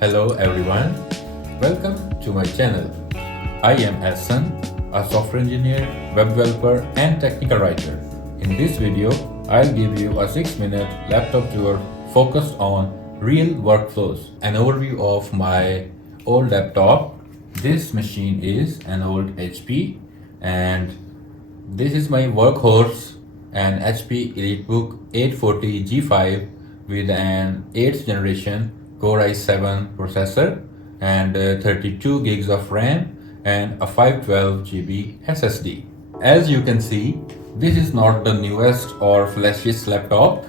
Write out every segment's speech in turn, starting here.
Hello everyone, welcome to my channel. I am Ahsan, a software engineer, web developer and technical writer. In this video, I'll give you a 6-minute laptop tour focused on real workflows. An overview of my old laptop. This machine is an old HP and this is my workhorse, an HP EliteBook 840 G5 with an 8th generation Core i7 processor and 32 gigs of RAM and a 512 GB SSD. As you can see, this is not the newest or flashiest laptop,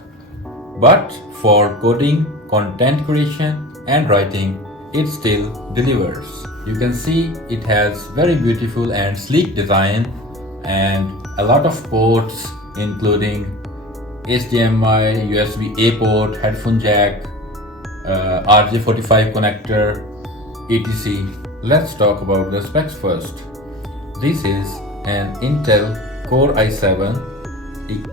but for coding, content creation and writing, it still delivers. You can see it has very beautiful and sleek design and a lot of ports including HDMI, USB-A port, headphone jack, RJ45 connector, etc. Let's talk about the specs first. This is an Intel Core i7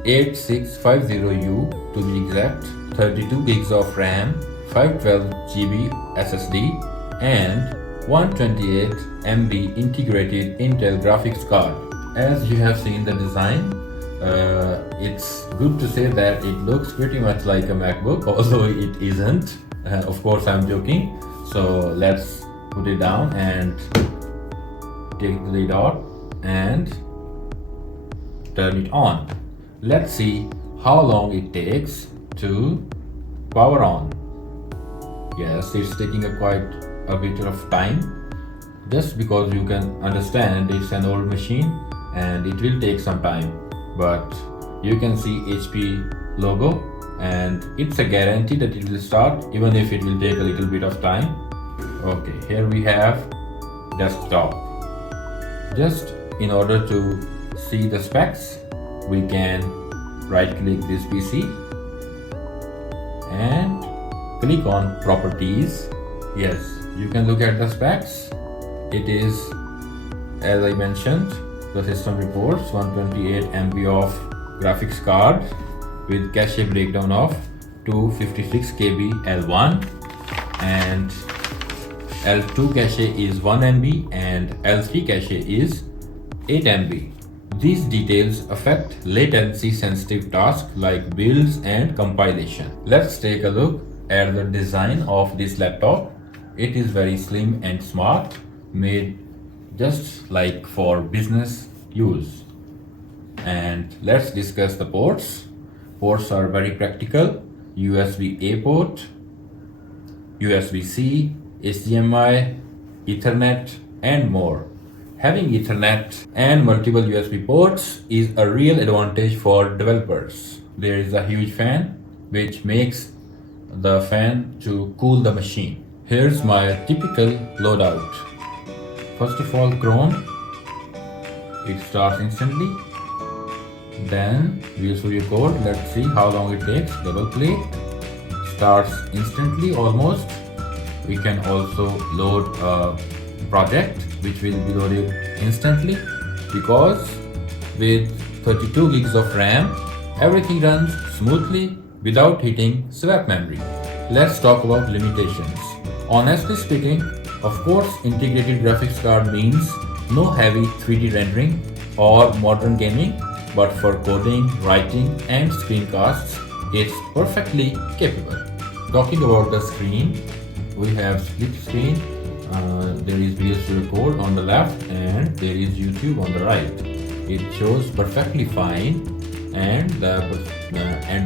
8650U to be exact, 32 gigs of RAM, 512 GB SSD and 128 MB integrated Intel graphics card. As you have seen the design, it's good to say that it looks pretty much like a MacBook, although it isn't. Of course, I'm joking. So let's put it down and take the lid out and turn it on. Let's see how long it takes to power on. Yes, it's taking quite a bit of time, just because you can understand it's an old machine and it will take some time, but you can see HP logo and it's a guarantee that it will start even if it will take a little bit of time. Okay, here we have desktop. Just in order to see the specs, we can right click this PC and click on properties. Yes, you can look at the specs. It is, as I mentioned, the system reports 128 MB of graphics card with cache breakdown of 256 KB L1 and L2 cache is 1 MB and L3 cache is 8 MB. These details affect latency sensitive tasks like builds and compilation. Let's take a look at the design of this laptop. It is very slim and smart, made just like for business use. And let's discuss the ports. Ports are very practical. USB-A port, USB-C, HDMI, Ethernet and more. Having Ethernet and multiple USB ports is a real advantage for developers. There is a huge fan which makes the fan to cool the machine. Here's my typical loadout. First of all, Chrome. It starts instantly. Then Visual Studio Code. Let's see how long it takes. Double click. Starts instantly almost. We can also load a project which will be loaded instantly, because with 32 gigs of RAM, everything runs smoothly without hitting swap memory. Let's talk about limitations. Honestly speaking, of course, integrated graphics card means no heavy 3D rendering or modern gaming, but for coding, writing and screencasts, it's perfectly capable. Talking about the screen, we have split screen. There is Visual Studio Code on the left and there is YouTube on the right. It shows perfectly fine, and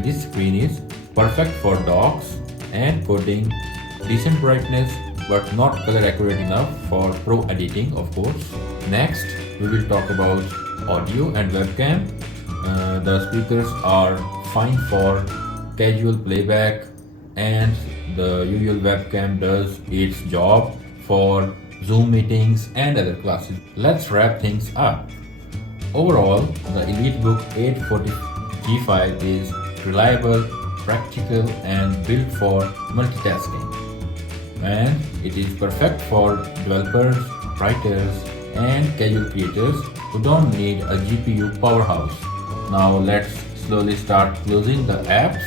this screen is perfect for docs and coding, decent brightness but not color accurate enough for pro editing, of course. Next, we will talk about audio and webcam. The speakers are fine for casual playback and the usual webcam does its job for Zoom meetings and other classes. Let's wrap things up. Overall, the EliteBook 840 G5 is reliable, practical and built for multitasking. And it is perfect for developers, writers and casual creators who don't need a GPU powerhouse. Now let's slowly start closing the apps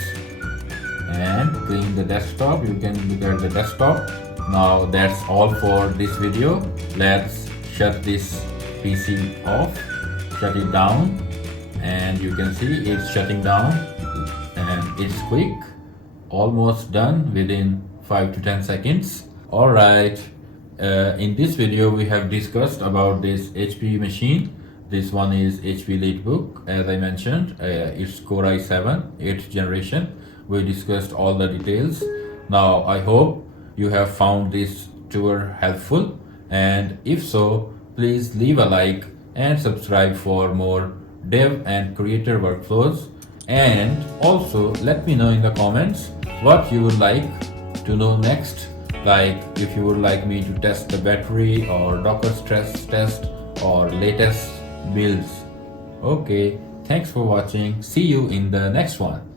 and clean the desktop. You can look at the desktop. Now that's all for this video. Let's shut this PC off, shut it down, and you can see it's shutting down and it's quick, almost done within 5 to 10 seconds. Alright, in this video we have discussed about this HP machine. This one is HP EliteBook, as I mentioned. It's Core i7 8th generation. We discussed all the details. Now I hope you have found this tour helpful, and if so, please leave a like and subscribe for more dev and creator workflows. And also let me know in the comments what you would like to know next, like if you would like me to test the battery or Docker stress test or latest builds. Okay, thanks for watching. See you in the next one.